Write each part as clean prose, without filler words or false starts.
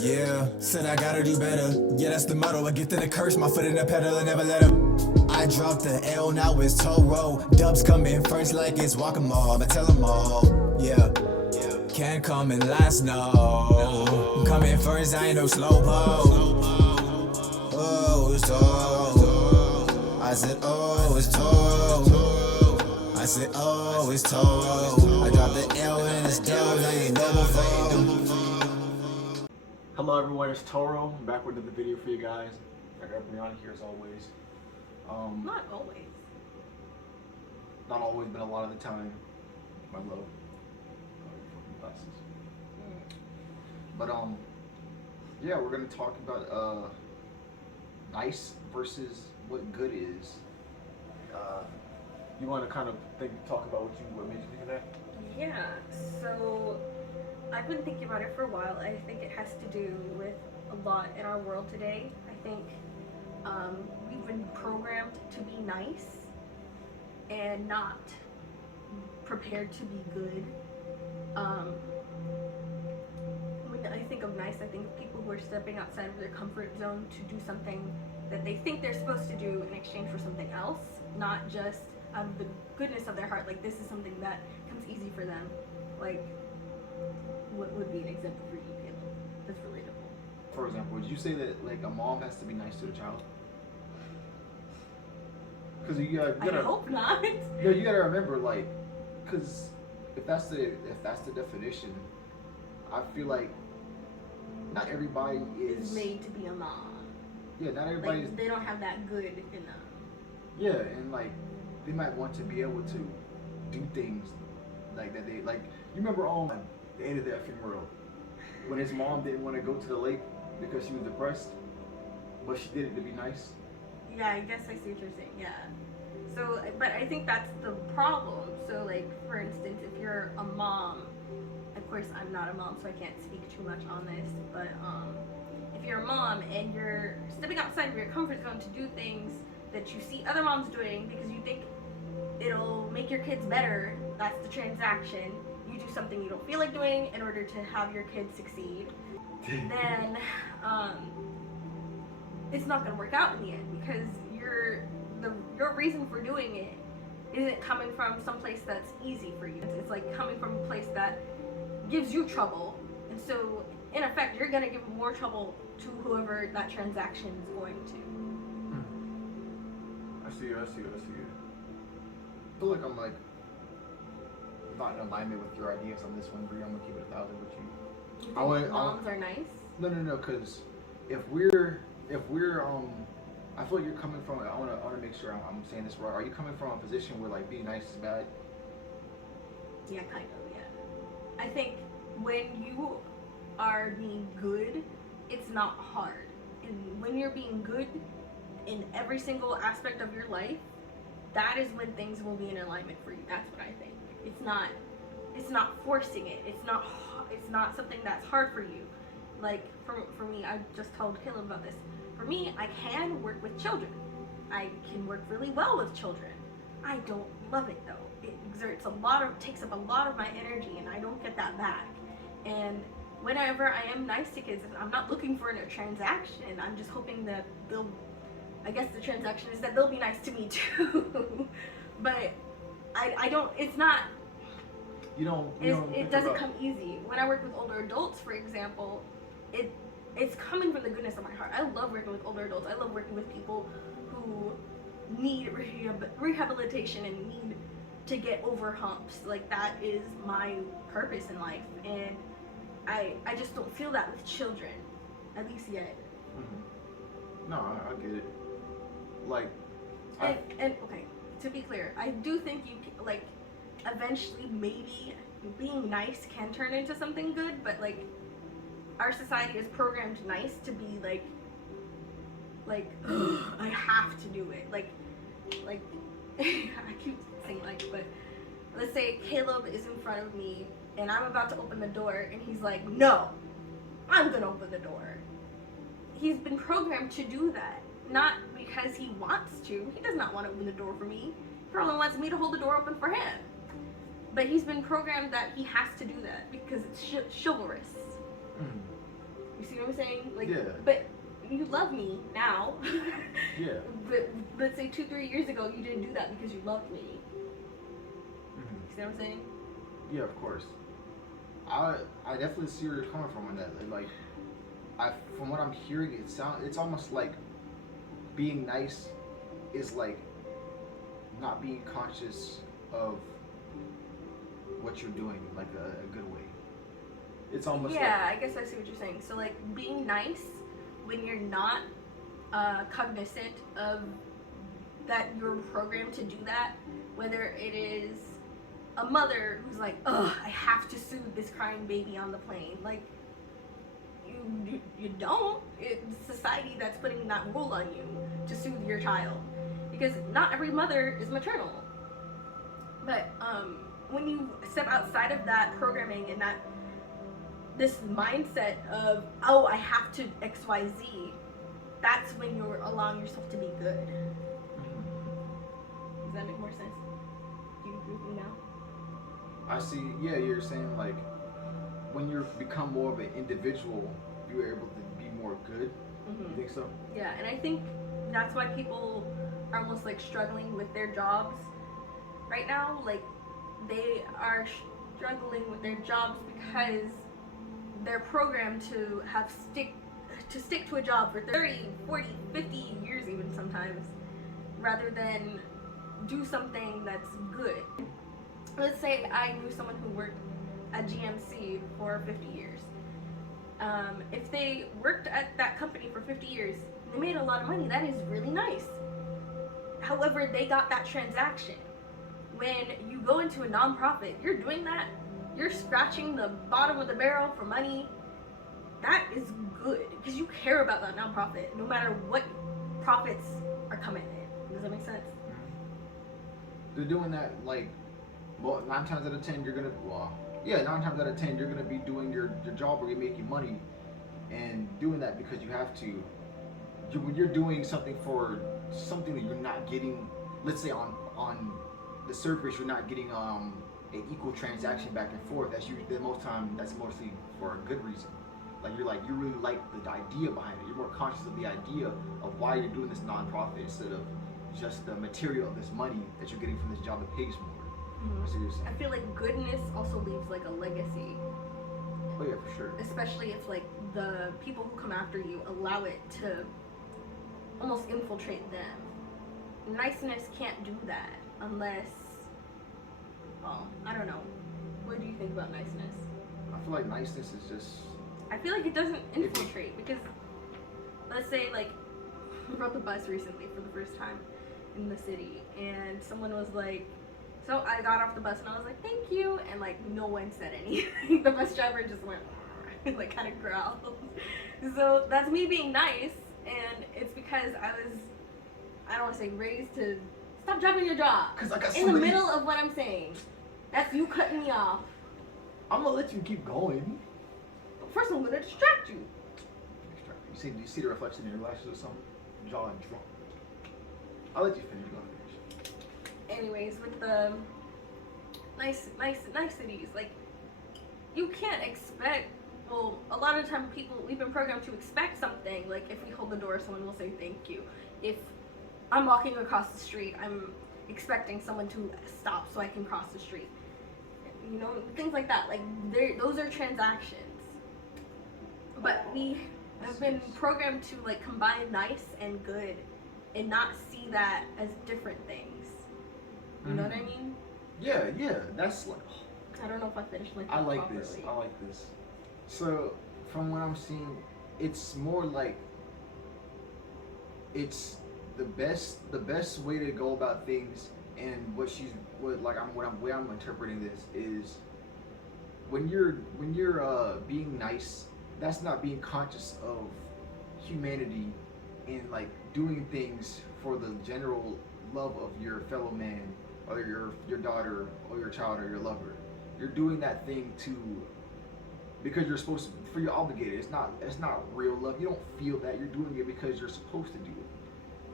Yeah, said I gotta do better. Yeah, that's the motto. A gift and a curse. My foot in the pedal, I never let up. I dropped the L, now it's Toro. Dubs come in first like it's Whack-A-Mole. I'ma tell them all. Yeah, can't come in last, no. Come in first, I ain't no slowpoke. Oh, it's Toro. I said, oh, it's Toro. I said, oh, it's Toro. I dropped the L and it's Dubs, I ain't no before. Hello everyone, it's Toro. I'm back with another video for you guys. I got Brianna here as always. Not always. Not always, but a lot of the time. My love. Glasses. But yeah, we're gonna talk about nice versus what good is. You want to kind of talk about what made you think of that? Yeah. So I've been thinking about it for a while. I think it has to do with a lot in our world today. I think we've been programmed to be nice and not prepared to be good. When I think of nice, I think of people who are stepping outside of their comfort zone to do something that they think they're supposed to do in exchange for something else, not just out of the goodness of their heart. Like, this is something that comes easy for them. Like, what would be an example for you, Caleb? That's relatable. For example, would you say that like a mom has to be nice to the child? Because you gotta. I hope not. No, you gotta remember, like, because if that's the definition, I feel like not everybody is made to be a mom. Yeah, not everybody. Like, they don't have that good in them. Yeah, and like they might want to be able to do things like that. They like. You remember the end of the effing world when his mom didn't want to go to the lake because she was depressed, but she did it to be nice. Yeah, I guess I see what you're saying. Yeah. So, but I think that's the problem. So, like, for instance, if you're a mom, of course I'm not a mom, so I can't speak too much on this, but if you're a mom and you're stepping outside of your comfort zone to do things that you see other moms doing because you think it'll make your kids better, that's the transaction. You do something you don't feel like doing in order to have your kids succeed, then it's not going to work out in the end, because your reason for doing it isn't coming from some place that's easy for you. It's like coming from a place that gives you trouble, and so in effect you're going to give more trouble to whoever that transaction is going to. I see you. I feel like I'm like not in alignment with your ideas on this one, Brie. I'm gonna keep it 1,000 with you. You think moms are nice? No, because if we're I feel like you're coming from. I wanna make sure I'm saying this right. Are you coming from a position where like being nice is bad? Yeah, kind of. Yeah. I think when you are being good, it's not hard, and when you're being good in every single aspect of your life, that is when things will be in alignment for you. That's what I think. It's not forcing it. It's not something that's hard for you. Like for me, I just told Caleb about this. For me, I can work with children. I can work really well with children. I don't love it though. It takes up a lot of my energy, and I don't get that back. And whenever I am nice to kids, I'm not looking for a transaction. I'm just hoping that I guess the transaction is that they'll be nice to me too. But I don't. It's not. It doesn't come easy. When I work with older adults, for example, it's coming from the goodness of my heart. I love working with older adults. I love working with people who need rehabilitation and need to get over humps. Like, that is my purpose in life, and I just don't feel that with children, at least yet. Mm-hmm. No, I get it. Like, and okay, to be clear, I do think you like eventually maybe being nice can turn into something good, but like our society is programmed nice to be like I have to do it. Like I keep saying like, but let's say Caleb is in front of me and I'm about to open the door and he's like, no, I'm gonna open the door. He's been programmed to do that, not because he wants to. He does not want to open the door for me. He probably wants me to hold the door open for him. But he's been programmed that he has to do that because it's chivalrous. Mm. You see what what I'm saying? Like, Yeah. but you love me now. Yeah. But let's say 2-3 years ago, you didn't do that because you loved me. Mm-hmm. You see what I'm saying? Yeah, of course. I definitely see where you're coming from on that. Like, from what I'm hearing, it's almost like being nice is like not being conscious of what you're doing in like a good way. It's almost Yeah, I guess I see what you're saying. So like being nice when you're not cognizant of that you're programmed to do that, whether it is a mother who's like, ugh, I have to soothe this crying baby on the plane. Like, you don't. It's society that's putting that rule on you to soothe your child. Because not every mother is maternal. But when you step outside of that programming and that this mindset of, oh, I have to XYZ, that's when you're allowing yourself to be good. Does that make more sense? Do you agree with me now? I see. Yeah, you're saying like when you become more of an individual, you're able to be more good. Mm-hmm. You think so? Yeah, and I think that's why people are almost like struggling with their jobs right now. Like they are struggling with their jobs because they're programmed to stick to a job for 30, 40, 50 years even sometimes, rather than do something that's good. Let's say I knew someone who worked at GMC for 50 years. If they worked at that company for 50 years, they made a lot of money. That is really nice. However, they got that transaction. When you go into a nonprofit, you're doing that. You're scratching the bottom of the barrel for money. That is good because you care about that nonprofit, no matter what profits are coming in. Does that make sense? They're doing that like, well, 9 times out of 10 you're gonna, well, yeah, 9 times out of 10 you're gonna be doing your job where you're making money, and doing that because you have to. When you're doing something for something that you're not getting, let's say on the surface you're not getting an equal transaction back and forth. That's mostly for a good reason. Like you really like the idea behind it. You're more conscious of the idea of why you're doing this nonprofit instead of just the material of this money that you're getting from this job that pays more. Mm-hmm. I feel like goodness also leaves like a legacy. Oh yeah, for sure. Especially if like the people who come after you allow it to almost infiltrate them. Niceness can't do that unless, well, I don't know. What do you think about niceness? I feel like niceness is just. I feel like it doesn't infiltrate because, let's say like, we rode the bus recently for the first time in the city, and someone was like, so I got off the bus and I was like, thank you, and like no one said anything. The bus driver just went, like kind of growled. So that's me being nice, and it's because I don't want to say raised to stop dropping your jaw. Cause I got in the middle of what I'm saying. That's you cutting me off. I'm gonna let you keep going. But first I'm gonna distract you. Do you see the reflection in your lashes or something? Jaw and drunk. I'll let you finish. Go finish. Anyways, with the niceties, like you can't expect. Well, a lot of the time we've been programmed to expect something. Like if we hold the door, someone will say thank you. If I'm walking across the street, I'm expecting someone to stop so I can cross the street. You know, things like that. Like those are transactions. But we have been programmed to like combine nice and good and not see that as different things. You know what I mean? Yeah, that's like. I don't know if I finished like. I like properly. this. I like this. So, from what I'm seeing, it's more like it's the best way to go about things, and way I'm interpreting this is when you're being nice, that's not being conscious of humanity and like doing things for the general love of your fellow man or your daughter or your child or your lover. You're doing that thing because you're supposed to, for you're obligated. It's not real love. You don't feel that. You're doing it because you're supposed to do it.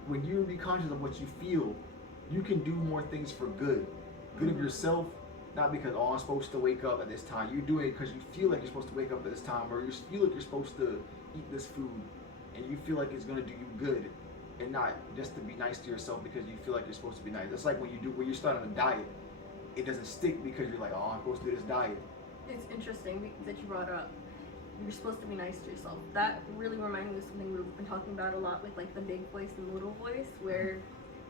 When you be conscious of what you feel, you can do more things for good of yourself Not because, oh, I'm supposed to wake up at this time. You're doing it because you feel like you're supposed to wake up at this time, or you feel like you're supposed to eat this food, and you feel like it's gonna do you good, and not just to be nice to yourself because you feel like you're supposed to be nice. It's like when you start on a diet, it doesn't stick because you're like, oh, I'm supposed to do this diet. It's interesting that you brought up. You're supposed to be nice to yourself. That really reminded me of something we've been talking about a lot with like the big voice and the little voice, where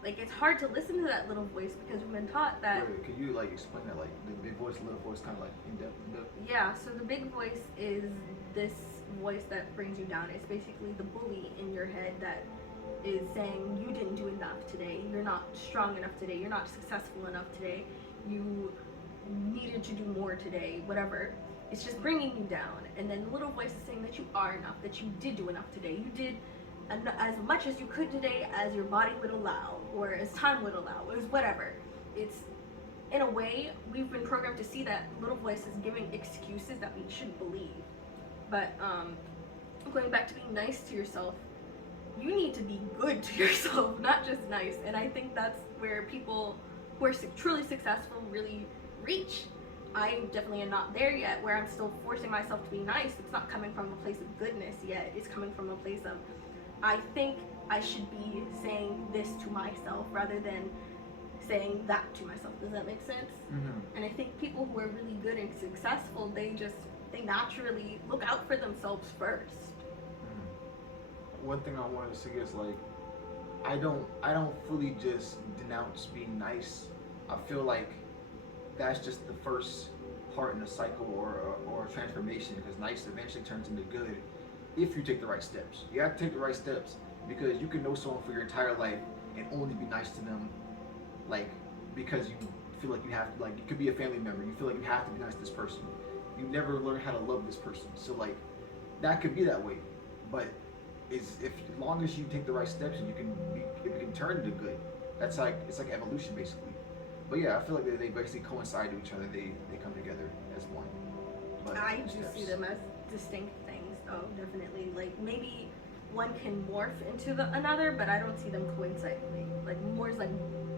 like it's hard to listen to that little voice because we've been taught that. Wait, can you like explain that, like the big voice, little voice, kind of like in depth? Yeah, so the big voice is this voice that brings you down. It's basically the bully in your head that is saying you didn't do enough today, you're not strong enough today, you're not successful enough today, you needed to do more today, whatever. It's just bringing you down. And then the little voice is saying that you are enough, that you did do enough today. You did as much as you could today as your body would allow, or as time would allow, or as whatever. It's, in a way, we've been programmed to see that little voice is giving excuses that we shouldn't believe. But going back to being nice to yourself, you need to be good to yourself, not just nice. And I think that's where people who are truly successful really reach. I definitely am not there yet, where I'm still forcing myself to be nice. It's not coming from a place of goodness yet. It's coming from a place of, I think I should be saying this to myself rather than saying that to myself. Does that make sense? Mm-hmm. And I think people who are really good and successful, they naturally look out for themselves first. One thing I wanted to say is like, I don't fully just denounce being nice. I feel like that's just the first part in a cycle or a transformation, because nice eventually turns into good if you take the right steps. You have to take the right steps, because you can know someone for your entire life and only be nice to them, like, because you feel like you have to, like, it could be a family member, you feel like you have to be nice to this person. You never learn how to love this person. So like, that could be that way. But as long as you take the right steps and it can turn into good. That's like, it's like evolution basically. But yeah, I feel like they basically coincide to each other. They come together as one. But I do see them as distinct things, though, definitely. Like, maybe one can morph into another, but I don't see them coinciding. Like, more is like,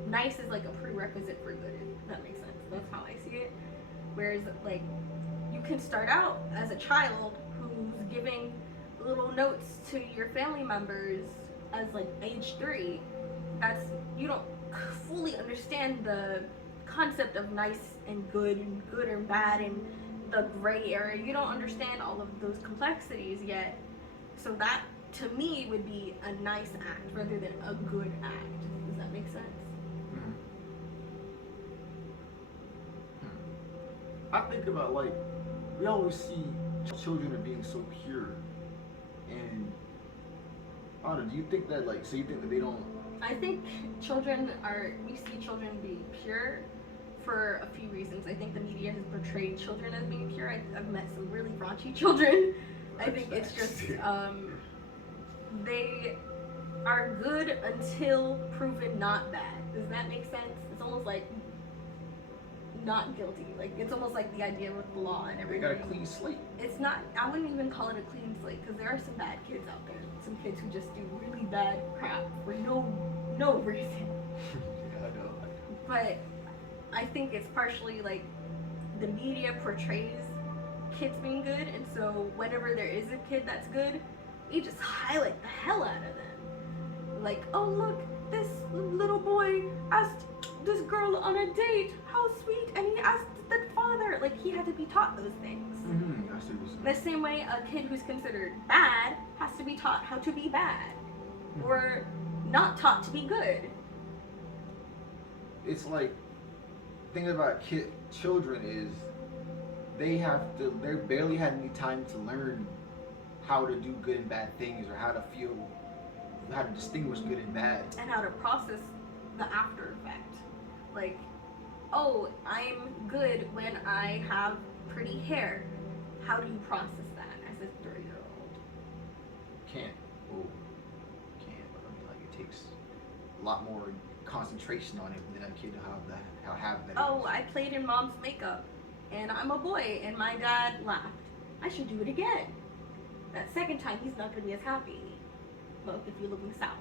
nice is like a prerequisite for good, if that makes sense. That's how I see it. Whereas, like, you can start out as a child who's giving little notes to your family members as, like, age 3. You don't fully understand the concept of nice and good or bad and the gray area. You don't understand all of those complexities yet. So that, to me, would be a nice act rather than a good act. Does that make sense? I think about, like, we always see children as being so pure, and I don't know, do you think that, like, so you think that they don't? I think we see children being pure for a few reasons. I think the media has portrayed children as being pure. I've met some really raunchy children. I think it's just, they are good until proven not bad. Does that make sense? It's almost like not guilty. Like, it's almost like the idea with the law and everything. They got a clean slate. It's not, I wouldn't even call it a clean slate, because there are some bad kids out there. Some kids who just do really bad crap for no reason. Yeah, I know. But I think it's partially like the media portrays kids being good, and so whenever there is a kid that's good, you just highlight the hell out of them. Like, oh look, this little boy asked this girl on a date, how sweet, and he asked the father. Like, he had to be taught those things. Mm-hmm. I see what you're saying. The same way a kid who's considered bad has to be taught how to be bad, or not taught to be good. It's like, the thing about children is they barely had any time to learn how to do good and bad things, or how to distinguish good and bad, and how to process the after effect. Like, oh, I'm good when I have pretty hair. How do you process that as a 3-year-old? Can't. But I mean, like, it takes a lot more concentration on it than a kid to have that. Oh, I played in mom's makeup, and I'm a boy, and my dad laughed. I should do it again. That second time, he's not gonna be as happy. Well, if you're looking south.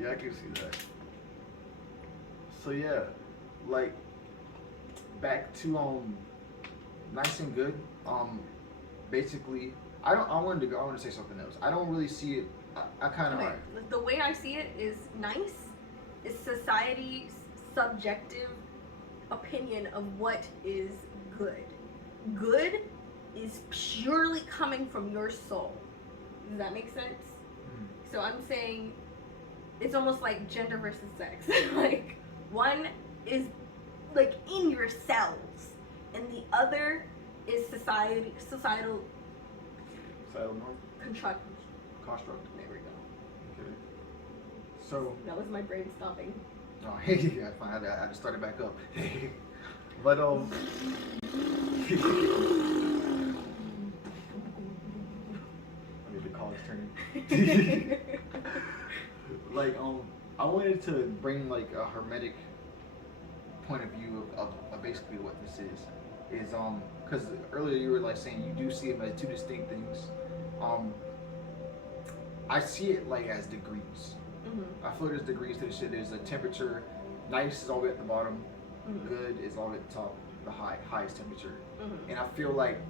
Yeah, I can see that. So yeah, like back to nice and good. Basically, I wanted to say something else. I don't really see it. I kind of Okay, the way I see it is nice is society's subjective opinion of what is good. Good is purely coming from your soul. Does that make sense? So I'm saying it's almost like gender versus sex. Like one is like in your cells, and the other is societal Societal norm construct. construct. There we go. Okay. So. That was my brain stopping. Oh, yeah, fine. I had to start it back up. But I need the college turning. Like I wanted to bring like a hermetic point of view of basically what this is because earlier you were like saying you do see them as two distinct things. I see it like as degrees. Mm-hmm. I feel there's degrees to this shit. There's a temperature. Nice is all the way at the bottom. Mm-hmm. Good is all the way at the top. The highest temperature. Mm-hmm. And I feel like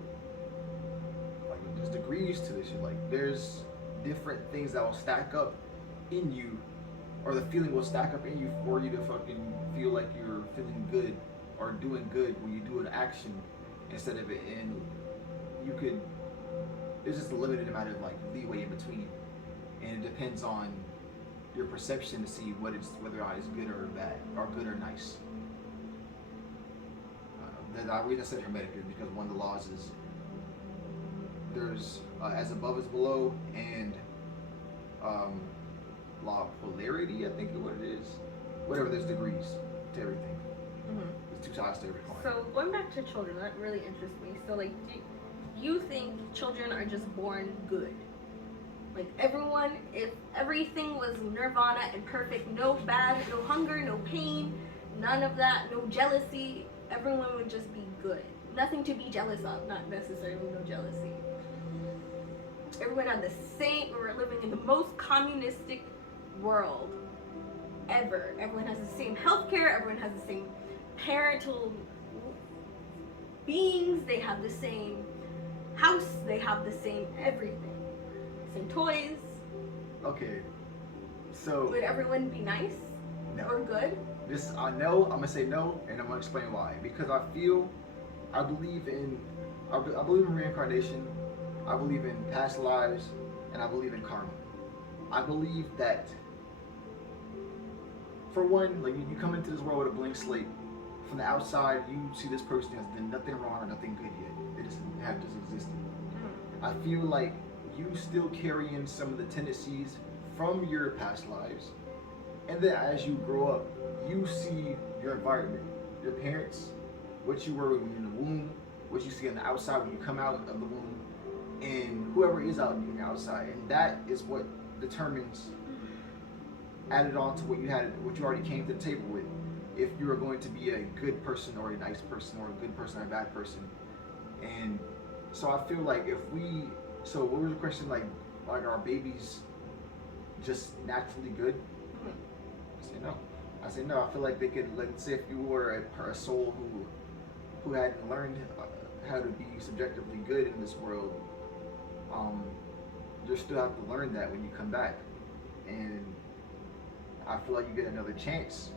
there's degrees to this shit. Like there's different things that will stack up in you, or the feeling will stack up in you for you to fucking feel like you're feeling good or doing good when you do an action instead of it. And you could. There's just a limited amount of like leeway in between, and it depends on your perception to see whether or not it's good or bad, or good or nice. The reason I said hermetic is because one of the laws is there's as above is below, and law of polarity, I think is what it is. Whatever, there's degrees to everything. Mm-hmm. There's two sides to every coin. So going back to children, that really interests me. So like, do you think children are just born good? Like everyone, if everything was nirvana and perfect, no bad, no hunger, no pain, none of that, no jealousy, everyone would just be good. Nothing to be jealous of, not necessarily no jealousy. Everyone had the same, we were living in the most communistic world ever. Everyone has the same healthcare, everyone has the same parental beings, they have the same house, they have the same everything. Same toys. Okay, so Would everyone be nice no. or good? This I know. I'm gonna say no, and I'm gonna explain why. Because I believe in reincarnation. I believe in past lives, and I believe in karma. I believe that, for one, like you come into this world with a blank slate. From the outside, you see this person has done nothing wrong or nothing good yet. They just have just existed. I feel like you still carry in some of the tendencies from your past lives, and then as you grow up, you see your environment, your parents, what you were when you were in the womb, what you see on the outside when you come out of the womb, and whoever is out on the outside, and that is what determines, added on to what you already came to the table with, if you are going to be a good person or a nice person, or a good person or a bad person. And so I feel like so what was the question, like are babies just naturally good? I say no. I feel like they could, let's say if you were a soul who hadn't learned how to be subjectively good in this world, you still have to learn that when you come back. And I feel like you get another chance.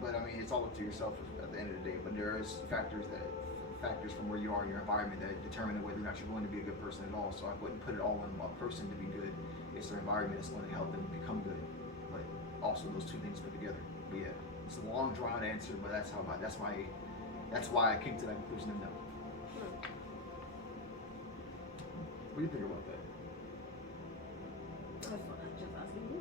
But I mean, it's all up to yourself at the end of the day. But there is factors from where you are in your environment that determine whether or not you're going to be a good person at all. So I wouldn't put it all on a person to be good. It's their environment that's going to help them become good. But also those two things put together. But yeah, it's a long drawn answer, but that's why I came to that conclusion of no. What do you think about that? That's what I'm just asking you.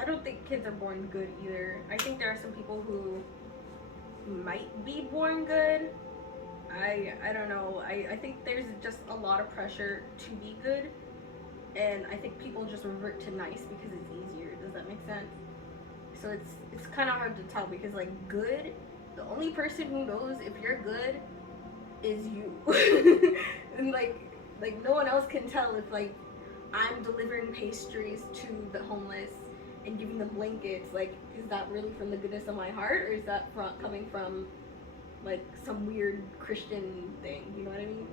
I don't think kids are born good either. I think there are some people who might be born good. I don't know. I think there's just a lot of pressure to be good, and I think people just revert to nice because it's easier. Does that make sense? So it's kind of hard to tell because like good, the only person who knows if you're good is you. And like no one else can tell if like I'm delivering pastries to the homeless and giving them blankets, like, is that really from the goodness of my heart, or is that coming from like some weird Christian thing? You know what I mean?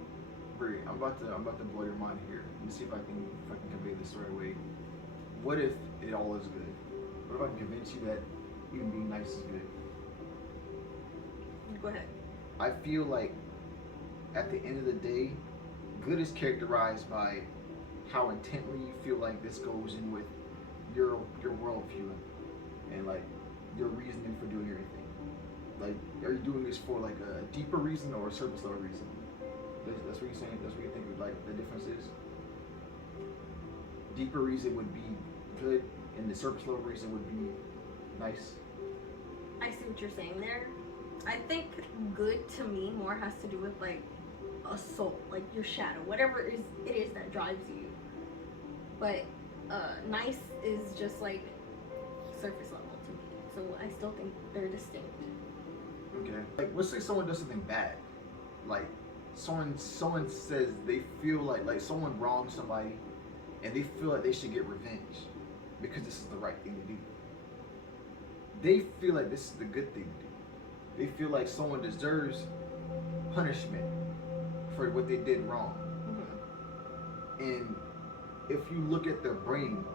Brie, I'm about to blow your mind here. Let me see if I can convey this the right way. What if it all is good? What if I can convince you that even being nice is good? Go ahead. I feel like at the end of the day, good is characterized by how intently you feel like this goes in with your worldview and like your reasoning for doing everything. Like, are you doing this for like a deeper reason or a surface level reason? That's what you're saying. That's what you think like the difference is. Deeper reason would be good, and the surface level reason would be nice. I see what you're saying there. I think good to me more has to do with like a soul, like your shadow, whatever it is that drives you. But nice is just like surface level to me. So I still think they're distinct. Okay. Like, let's say someone does something bad, like someone says they feel like someone wronged somebody, and they feel like they should get revenge because this is the right thing to do. They feel like this is the good thing to do. They feel like someone deserves punishment for what they did wrong. Mm-hmm. And if you look at their brain,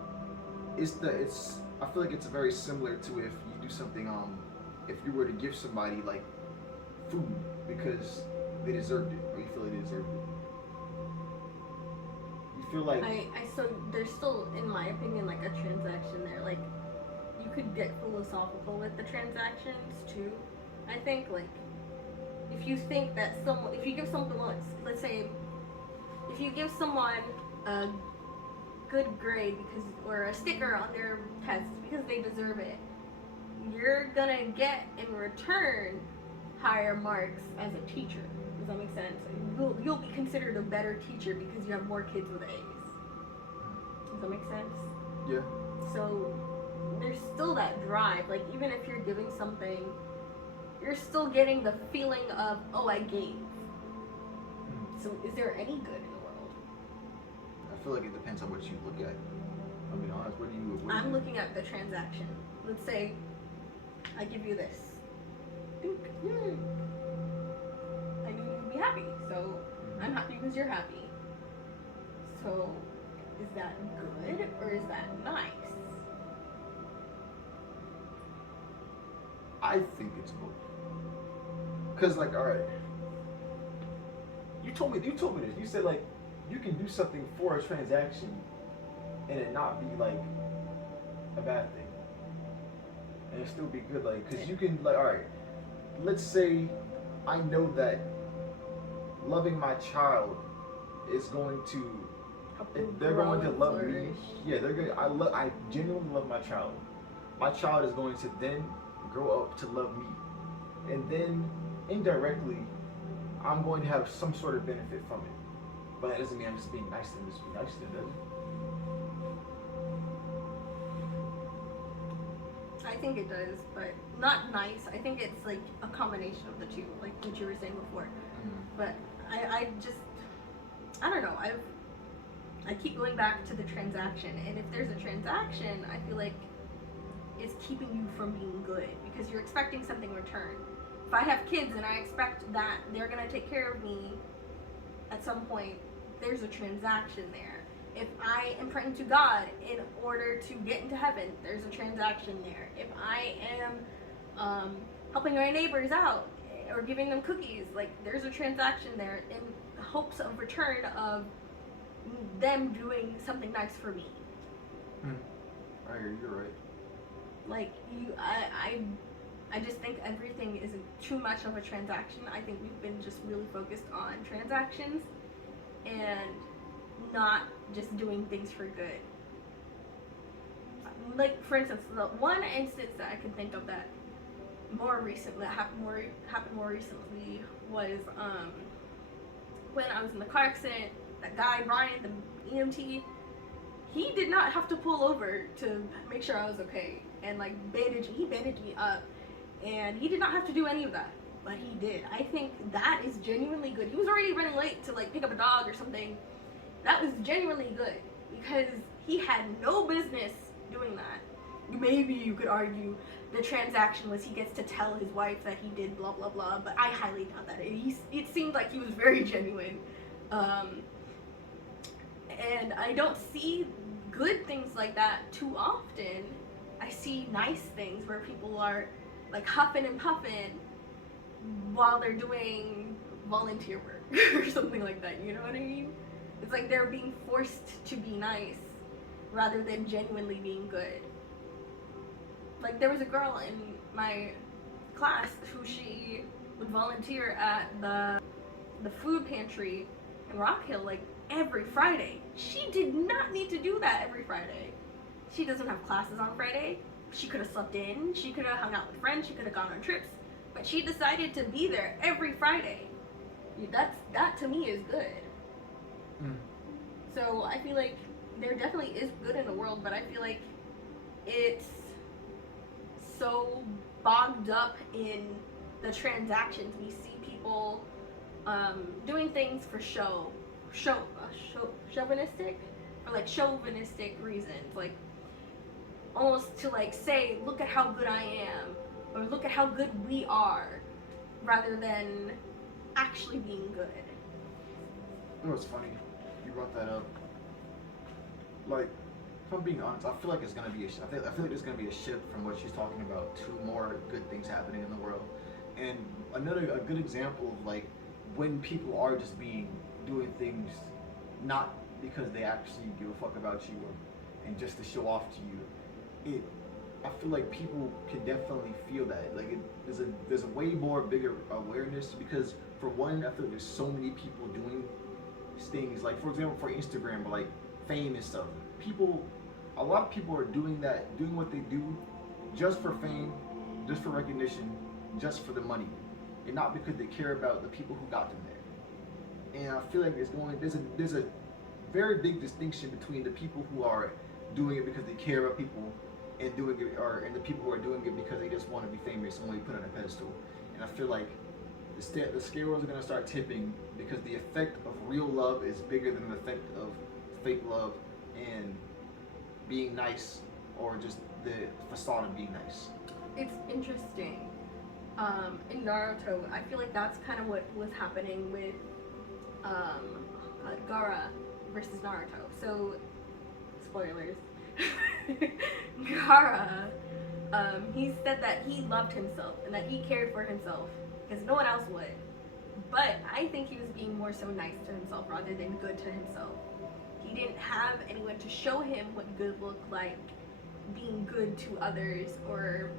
I feel like it's very similar to if you do something if you were to give somebody like food because they deserved it, or you feel like they deserved it. You feel like so there's still, in my opinion, like a transaction there. Like, you could get philosophical with the transactions too. I think, like, if you think that if you give someone, let's say, if you give someone a good grade or a sticker on their test because they deserve it, you're gonna get in return higher marks as a teacher. Does that make sense? You'll be considered a better teacher because you have more kids with A's. Does that make sense? yeah. So there's still that drive. Like, even if you're giving something, you're still getting the feeling of, oh, I gave. So is there any good in the world? I feel like it depends on what you look at. I mean, honest, what do you? I'm looking at the transaction. Let's say I give you this. Yay. I knew you'd be happy, so I'm happy because you're happy. So is that good or is that nice? I think it's both. Cause like, all right, you told me this. You said like you can do something for a transaction and it not be like a bad thing, and it still be good. Like, cause you can like, all right, let's say I know that loving my child is going to, they're going to love me. Yeah, they're going. I genuinely love my child. My child is going to then grow up to love me, and then indirectly, I'm going to have some sort of benefit from it. But that doesn't mean I'm just being nice to them. Just be nice to them, does it? I think it does, but not nice. I think it's like a combination of the two, like what you were saying before. But I don't know. I keep going back to the transaction, and if there's a transaction, I feel like it's keeping you from being good because you're expecting something in return. If I have kids and I expect that they're gonna take care of me at some point, there's a transaction there. If I am praying to God in order to get into heaven, there's a transaction there. If I am helping my neighbors out or giving them cookies, like, there's a transaction there in hopes of return of them doing something nice for me. I hear you're right. Like, I just think everything isn't too much of a transaction. I think we've been just really focused on transactions and not just doing things for good. Like, for instance, the one instance that I can think of that happened more recently was when I was in the car accident. That guy Brian, the EMT, he did not have to pull over to make sure I was okay and like he bandaged me up, and he did not have to do any of that, but he did. I think that is genuinely good. He was already running late to like pick up a dog or something. That was genuinely good because he had no business doing that. maybe you could argue the transaction was he gets to tell his wife that he did blah blah blah, but I highly doubt that. It seemed like he was very genuine. And I don't see good things like that too often. I see nice things where people are like huffing and puffing while they're doing volunteer work or something like that, you know what I mean? It's like they're being forced to be nice rather than genuinely being good. Like there was a girl in my class who she would volunteer at the food pantry in Rock Hill like every Friday. She did not need to do that every Friday. She doesn't have classes on Friday. She could have slept in, she could have hung out with friends, she could have gone on trips, but she decided to be there every Friday. That to me is good. So I feel like there definitely is good in the world, but I feel like it's so bogged up in the transactions. We see people doing things for chauvinistic reasons, like almost to like say, look at how good I am, or look at how good we are, rather than actually being good. You know what's funny? You brought that up. Like, if I'm being honest, I feel like it's gonna be. I feel like there's gonna be a shift from what she's talking about to more good things happening in the world. And a good example of like when people are just doing things not because they actually give a fuck about you and just to show off to you. I feel like people can definitely feel that. Like there's a way more bigger awareness because for one, I feel like there's so many people doing things like, for example, for Instagram, like fame and stuff. A lot of people are doing what they do just for fame, just for recognition, just for the money, and not because they care about the people who got them there. And I feel like there's a very big distinction between the people who are doing it because they care about people and and the people who are doing it because they just want to be famous and want to be put on a pedestal. And I feel like the scales are going to start tipping because the effect of real love is bigger than the effect of fake love and being nice, or just the facade of being nice. It's interesting. In Naruto, I feel like that's kind of what was happening with Gaara versus Naruto. So, spoilers. Gaara, he said that he loved himself and that he cared for himself because no one else would. But I think he was being more so nice to himself rather than good to himself. He didn't have anyone to show him what good looked like, being good to others, or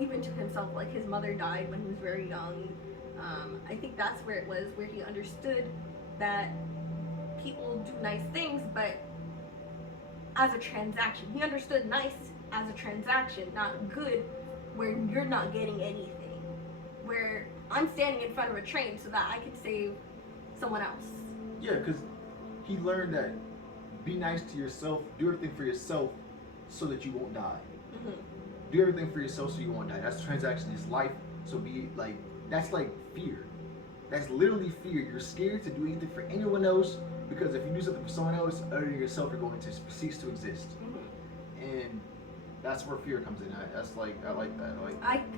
even to himself. Like his mother died when he was very young. I think that's where it was, where he understood that people do nice things, but as a transaction. He understood nice as a transaction, not good where you're not getting anything. Where I'm standing in front of a train so that I can save someone else. Yeah, because he learned that be nice to yourself, do everything for yourself so that you won't die. Mm-hmm. Do everything for yourself so you won't die. That's a transaction, it's life. So be like, that's like fear. That's literally fear. You're scared to do anything for anyone else because if you do something for someone else, other than yourself, you're going to cease to exist. Mm-hmm. And that's where fear comes in. I like that.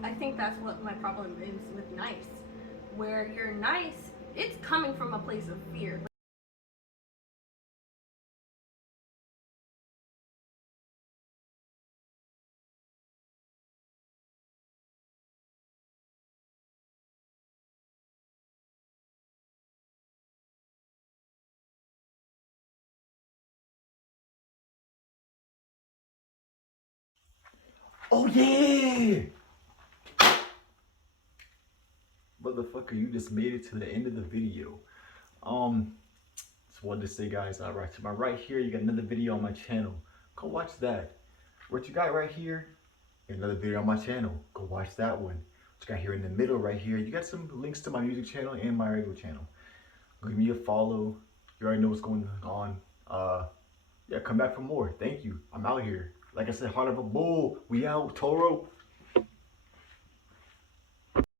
I think that's what my problem is with nice. Where you're nice, it's coming from a place of fear. Oh yeah! Motherfucker, you just made it to the end of the video. Just wanted to say, guys, alright, to my right here, you got another video on my channel. Go watch that. What you got right here, another video on my channel. Go watch that one. What you got here in the middle right here, you got some links to my music channel and my regular channel. Give me a follow. You already know what's going on. Yeah, come back for more. Thank you. I'm out here. Like I said, heart of a bull. We out, Toro.